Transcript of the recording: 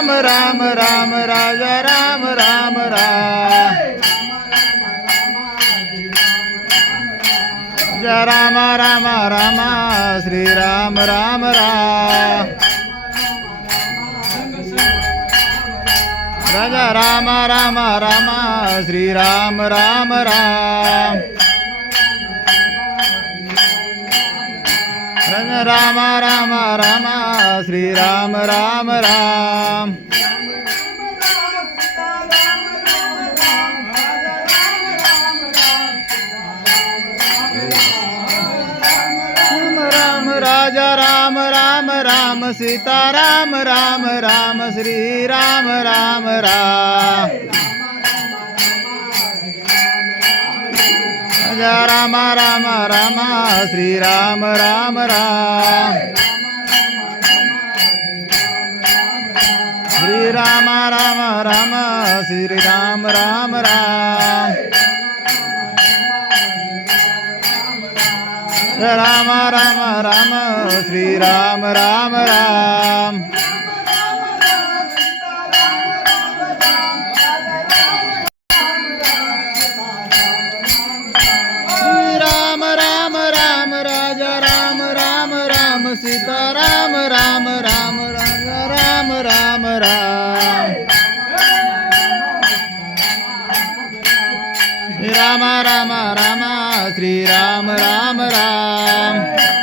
Ram Ram Ram Raja Ram Ram Ram Jai Ram Ram Ram Shri Ram Ram Ram Raja Ram Ram Ram Shri Ram Ram Ram Raja Ram Ram Ram Shri Ram Ram Ram Raja Ram Ram Ram Sita Ram Ram Ram Shri Ram Ram Ram Raja Ram Ram Ram Shri Ram Ram Ram Shri Ram Ram Ram Shri Ram Ram Ram Ram Ram Ram Shri Ram Ram Ram Shri Ram Ram Ram Raja Ram Ram Ram Sita Ram Ram Ram Raja Ram Ram Ram Ram Ram Ram Shri Ram Ram Ram